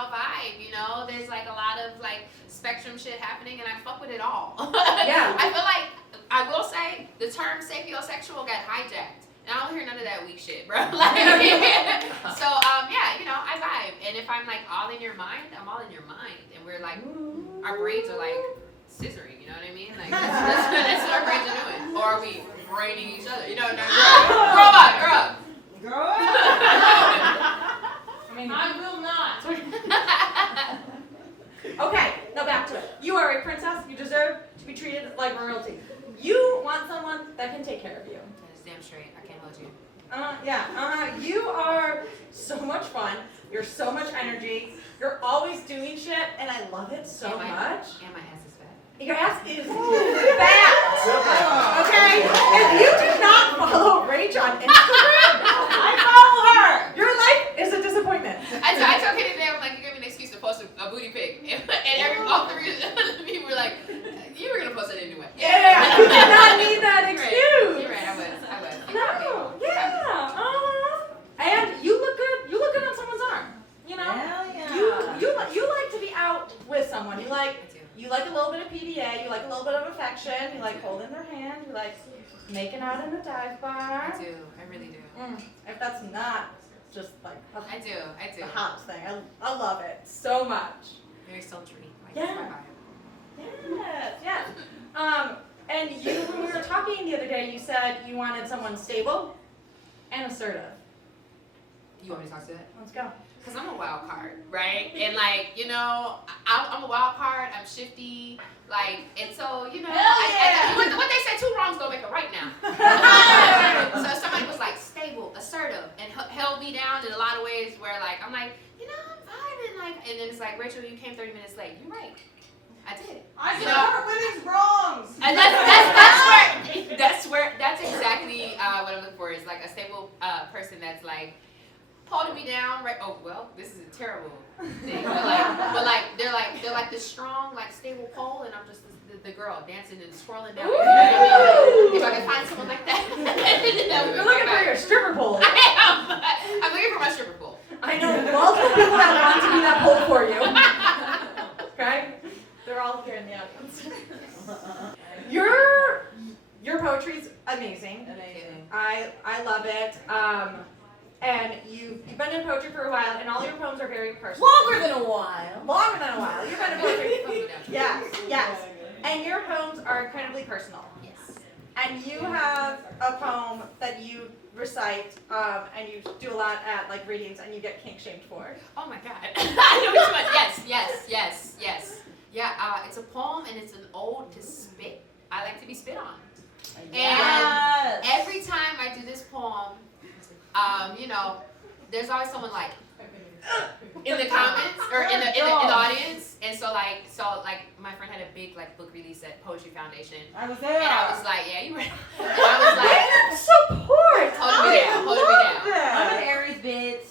y'all vibe, you know? There's like a lot of like spectrum shit happening and I fuck with it all. Yeah. I feel like, I will say, the term sapiosexual got hijacked. And I don't hear none of that weak shit, bro. Like, so, yeah, you know, I vibe. And if I'm like all in your mind, I'm all in your mind. And we're like, our brains are like scissoring, you know what I mean? Like, that's what our brains are doing. Or are we braining each other? You know, no, grow up, grow up. Grow up. I mean, I will not. okay, now back to it. You are a princess. You deserve to be treated like royalty. You want someone that can take care of you. That is damn straight. I can't hold you. You are so much fun. You're so much energy. You're always doing shit, and I love it so much. And my ass is fat. Your ass is fat. Okay? If you do not follow Raych on Instagram, I follow her. your life is a disappointment. I told Katie today, I'm like, you gave me an excuse to post a booty pic. And all the people were like, you were going to post it anyway. Yeah, you did not need that excuse. You're right, I was. No, yeah. And you look good. You look good on someone's arm. You know. Hell yeah. You like to be out with someone. You like I do. you like a little bit of PDA. You like a little bit of affection. You like holding their hand. You like making out in the dive bar. I do. I really do. If that's not just like I do. the hot thing, I love it so much. Very sultry. Like, Yeah. that's my vibe. Yes. And you, when we were talking the other day, you said you wanted someone stable and assertive. You want me to talk to that? Let's go. Because I'm a wild card, right? And like, you know, I'm a wild card. I'm shifty. Like, and so, you know, what they say, two wrongs don't make a right now. So somebody was like stable, assertive, and held me down in a lot of ways where like, I'm like, you know, I'm vibing. Like, and then it's like, Rachel, you came 30 minutes late. You're right. I did. I support women's wrongs. And that's exactly what I'm looking for, is like a stable person that's like holding me down, right? Oh well, this is a terrible thing, but they're like the strong, like stable pole, and I'm just the girl dancing and swirling down. If I can find someone like that, You're looking for your stripper pole. I'm looking for my stripper pole. I know multiple people that want to be that pole for you. Okay? They're all here in the audience. Your poetry's amazing. Amazing. I love it. And you've been in poetry for a while, and all your poems are very personal. Longer than a while. Longer than a while. You've been in poetry. Yes. And your poems are incredibly personal. Yes. And you have a poem that you recite, and you do a lot at like readings, and you get kink shamed for. Oh my god. I know which one. Yes. Yeah, it's a poem and it's an ode to spit. I like to be spit on. And every time I do this poem, you know, there's always someone like in the comments or in the audience, and so like my friend had a big like book release at Poetry Foundation, I was there. and I was like, yeah, you were, and I was like, Support. holding me down. I'm an Aries bitch.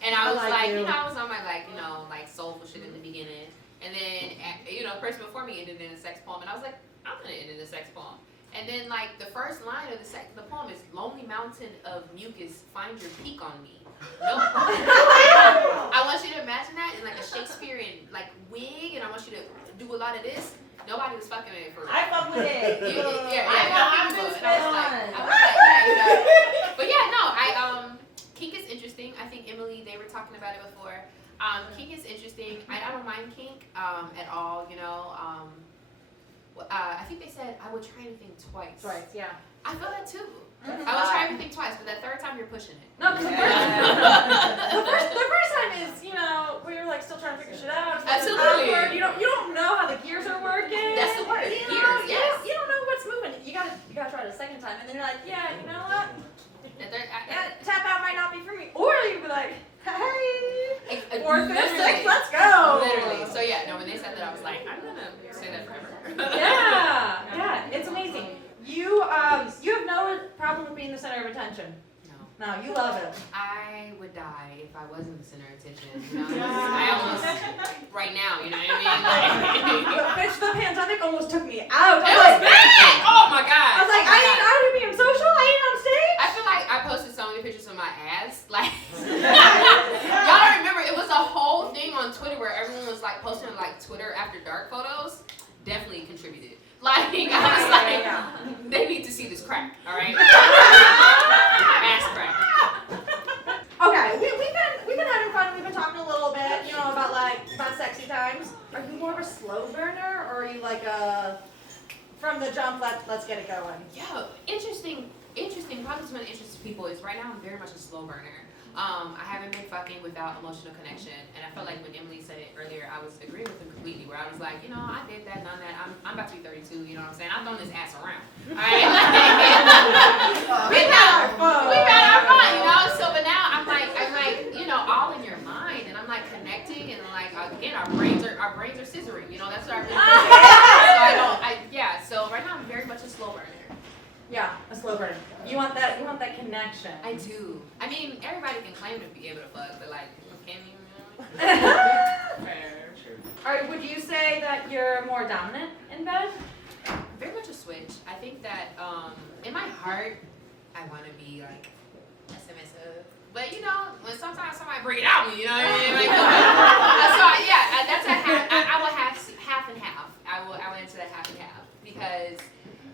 And I was like, you. you know, I was on my like, you know, like soulful shit in the beginning, and then you know, the person before me ended in a sex poem, and I was like, I'm gonna end in a sex poem. And then like the first line of the poem is, lonely mountain of mucus, find your peak on me. No. I want you to imagine that in like a Shakespearean like wig, and I want you to do a lot of this. Nobody was fucking with it for real. I fuck with it. I've been spit I on. was like, yeah, you know. But yeah, no, kink is interesting. I think Emily, they were talking about it before. Kink is interesting. I don't mind kink at all, you know. I think they said I would try anything twice. Twice, yeah. I feel that too. I would try everything twice, but that third time you're pushing it. No, because the first time is, you know, where you're like still trying to figure shit out. It's Absolutely. awkward. You don't know how the gears are working. That's the word. You know, Gears, yes. You don't know what's moving. You gotta try it a second time, and then you're like, yeah, you know what? Yeah, tap out might not be for me. Or you be like, hey, fourth, fifth, sixth, let's go. Literally. So yeah, no, when they said that, I was like, I'm gonna say that forever. Yeah, it's amazing. You have no problem with being the center of attention. No, you love it. I would die if I wasn't the center of attention. You know? I almost, right now, you know what I mean? But bitch, the pandemic almost took me out. It was bad! Oh my god! I was like, I ain't being social, I ain't on stage. I feel like I posted so many pictures of my ass. Like, y'all don't remember Right? Aspirin. Okay, we've been having fun. We've been talking a little bit, about sexy times. Are you more of a slow burner, or are you like a from the jump? Let's get it going. Yo, interesting. Probably one of the interesting people is right now I'm very much a slow burner. I haven't been fucking without emotional connection, and I felt like when Emily said it earlier, I was agreeing with them completely. Where I was like, I did that, done that. I'm about to be 32. You know what I'm saying? I've thrown this ass around. All right, we've had our fun. So, but now I'm like, all in your mind, and I'm like connecting, and like again, our brains are scissoring. That's what I really think. So right now I'm very much a slow burner. Yeah, a slow burner. You want that connection. I do. I mean, everybody can claim to be able to fuck, but like, can you? Fair, true. Alright, would you say that you're more dominant in bed? Very much a switch. I think that in my heart, I want to be like submissive. But when sometimes somebody bring it out me, you know what I mean? Like, that's a half. I will have half and half. I will answer that half and half because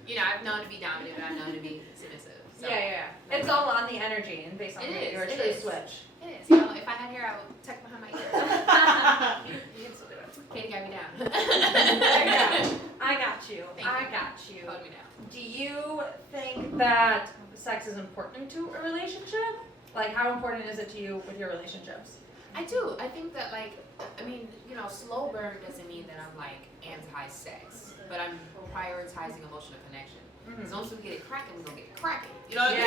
I've known to be dominant, but I've known to be submissive. So. Yeah. It's all on the energy and based on your true switch. It is. If I had hair, I would tuck behind my ear. Katie got me down. I got you. Hold me down. Do you think that sex is important to a relationship? Like, how important is it to you with your relationships? I do. I think that, slow burn doesn't mean that I'm, anti-sex, but I'm prioritizing emotional connection. As long as we get it cracking, we're going to get it cracking. You know what I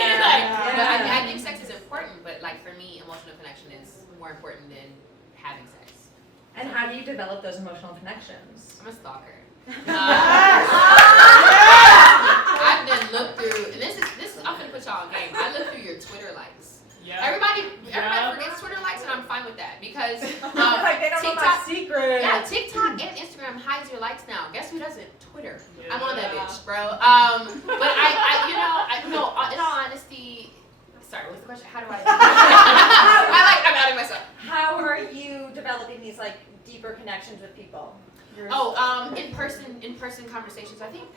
mean? I think sex is important, but, for me, emotional connection is more important than having sex. And how do you develop those emotional connections? I'm a stalker. I've been looked through, and this is I'm gonna put y'all on game. I look through your Twitter likes. Yeah. Everybody forgets Twitter likes, and I'm fine with that because they don't know my secret. Yeah, TikTok and Instagram hides your likes now. Guess who doesn't? Twitter. Yeah. I'm on that bitch, bro. But in all honesty, sorry, what's the question? How do I? I'm outing myself. How are you developing these deeper connections with people? In person conversations. I think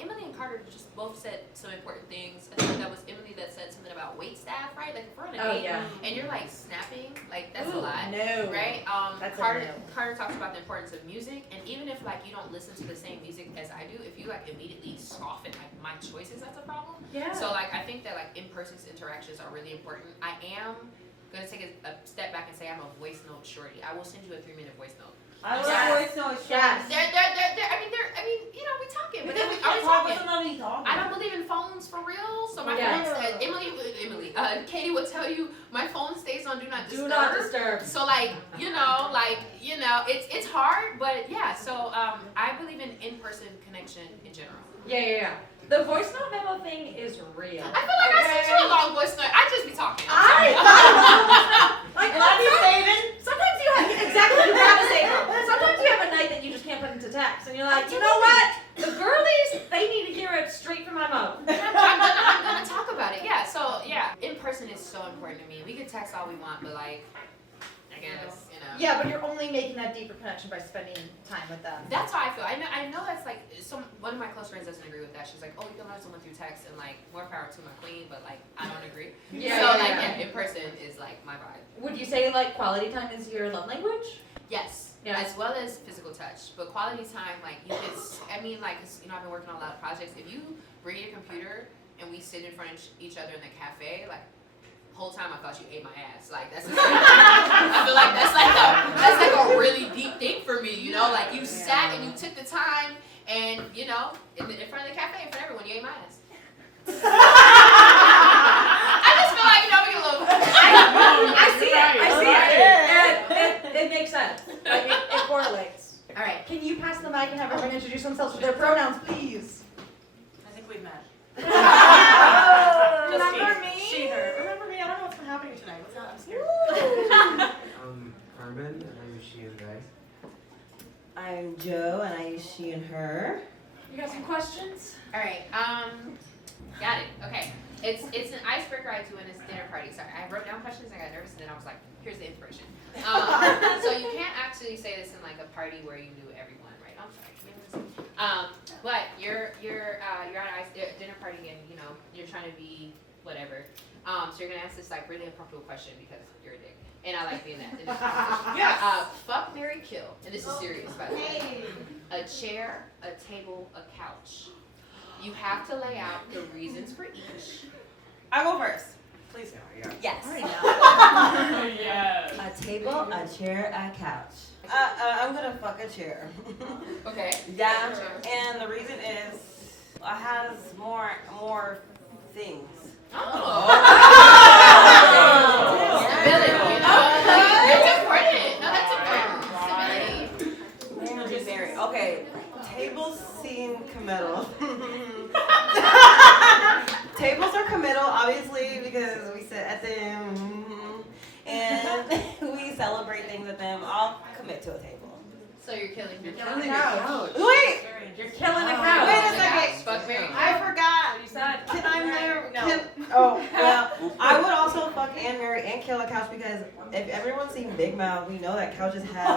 Emily and Carter just both said some important things. I think that was Emily that said something about wait staff, right? Like if we're on a date and you're snapping, that's a lot. No. Right? That's Carter talks about the importance of music, and even if you don't listen to the same music as I do, if you immediately scoff at my choices, that's a problem. Yeah. So I think that in-person interactions are really important. I am gonna take a step back and say I'm a voice note shorty. I will send you a 3-minute voice note. I love voice notes. Yes. We talking, but then are we talking? I don't believe in phones for real. So my phone, Katie would tell you my phone stays on do not disturb. Do not disturb. So it's hard, but yeah. So I believe in-person connection in general. Yeah. The voice note memo thing is real. I feel like I sent you a long voice note. I just be talking. Sometimes you have exactly you have to say them. Sometimes you have a night that you just can't put into text, and you're like, you know what? The girlies, they need to hear it straight from my mouth. I'm gonna talk about it. Yeah. So yeah, in person is so important to me. We could text all we want, but I guess Yeah, but you're only making that deeper connection by spending time with them. That's how I feel. I know that's one of my close friends doesn't agree with that. She's like, oh, you can learn someone through text, and more power to my queen, but I don't agree. In person is my vibe. Would you say quality time is your love language? Yes. Yeah. As well as physical touch, but quality time, you could. I've been working on a lot of projects. If you bring your computer and we sit in front of each other in the cafe, whole time I thought you ate my ass. That's I feel like that's a really deep thing for me, you sat and you took the time and in front of the cafe in front of everyone you ate my ass. I just feel like we get a little I see it. It makes sense. It correlates. All right, can you pass the mic and have everyone introduce themselves with their pronouns, please? I think we've met. Remember me? She, her. Remember me? I don't know what's happening tonight. What's up? I'm scared. I'm Carmen, and I use she and guys. I'm Joe, and I use she and her. You got some questions? All right. Got it. Okay. It's an icebreaker I do in this dinner party. Sorry, I wrote down questions. I got nervous, and then I was like, "Here's the inspiration." So you can't actually say this in a party where you knew everyone, right? I'm sorry. But you're at a dinner party and you know you're trying to be whatever. So you're gonna ask this like really uncomfortable question because you're a dick, and I like being that. In this conversation. Yes. Fuck, marry, kill, and this is serious by the way. A chair, a table, a couch. You have to lay out the reasons for each. I go first. Please. Yeah. Yes. Yes. A table, a chair, a couch. I'm gonna fuck a chair. Okay. Yeah, and the reason is it has more things. Oh. Stability, you know? That's important. No, that's important. Stability. Okay, tables seem committal. Tables are committal, obviously, because we sit at them and we celebrate things with them. I'll commit to a table. So you're killing your Killing couch. the couch. Wait! You're killing the Wait couch. a second. Fuck, marry, kill. I forgot. You said. Can I marry? No. Oh, well, I would also fuck and marry and kill a couch because if everyone's seen Big Mouth, we know that couches have.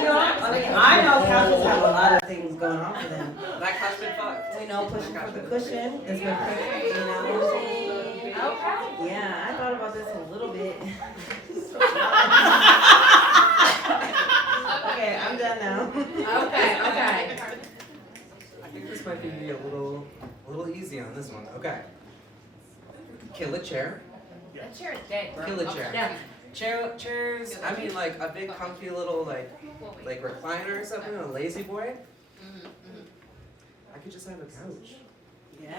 You know, I mean, I know couches have a lot of things going on for them. That couch been fucked. We know pushing for the cushion is good for you know what I'm saying? Okay. Yeah, I thought about this a little bit. Okay, I'm done now. Okay. I think this might be a little easy on this one. Okay. Kill a chair. That chair is dead, bro. Kill a chair. Yeah. Chairs. I mean, like a big, comfy little like recliner or something, a lazy boy. I could just have a couch. Yeah.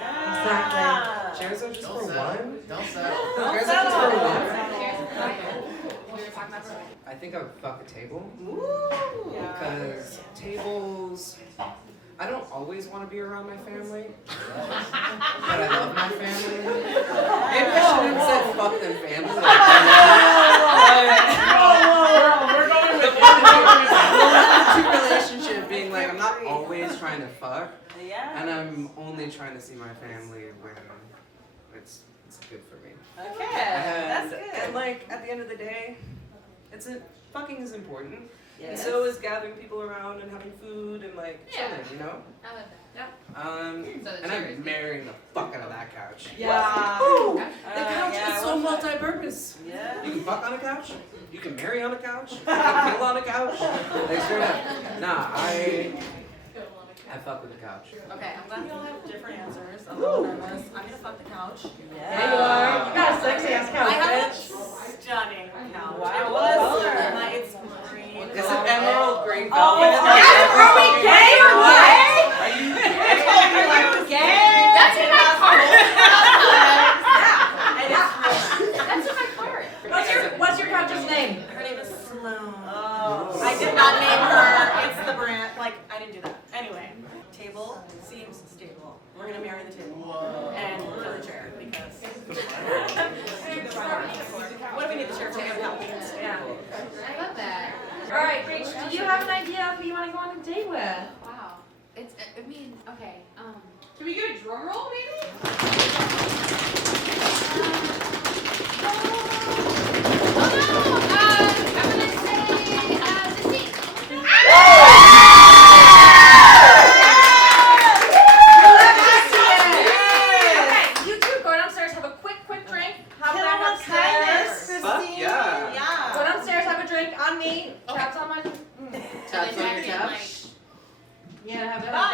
Exactly. Chairs are just for one. Don't settle. Chairs are just for one. We were talking about something. I think I would fuck a table Ooh. because tables. I don't always want to be around my family, but I love my family. Maybe I shouldn't have said fuck them family. The relationship being like I'm not always trying to fuck, Yeah. and I'm only trying to see my family when it's good for me. Okay. That's good. And like at the end of the day, fucking is important. And Yes. so is gathering people around and having food and like chilling, you know? I love that. Yeah. So the And chair is I'm marrying the fuck out of that couch. Yeah. Woo! Okay. The couch yeah, is so multi-purpose. Yeah. You can fuck on a couch. You can marry on a couch. You can kill on a couch. Like straight up. Nah, I fuck with the couch. Okay. I'm glad we all have different answers. I'm a little nervous. I'm gonna fuck the couch. Yeah. There you are. You got a sexy ass couch, I have a bitch. stunning couch. Wow. It What was. color? It's green. Is it emerald green Oh, velvet? are we gay or gay? Are you Gay? That's in my heart. And it's real. That's in my heart. What's your couch's name? Her name is Sloan. Oh. I did not name her. It's the brand. Like, I didn't do that. Anyway, table seems stable. We're gonna marry the table. And kill the chair because. What do we need the chair for? We have balconies. Yeah. I love that. All right, Rach, do you have an idea of who you want to go on a date with? Wow. It's. I mean. Okay. Can we get a drum roll, maybe? You two go downstairs, have a quick drink. Hop back upstairs. Fuck yeah. Yeah. Go downstairs, have a drink on me. Taps on my. Taps on your couch. Yeah, have it. Bye.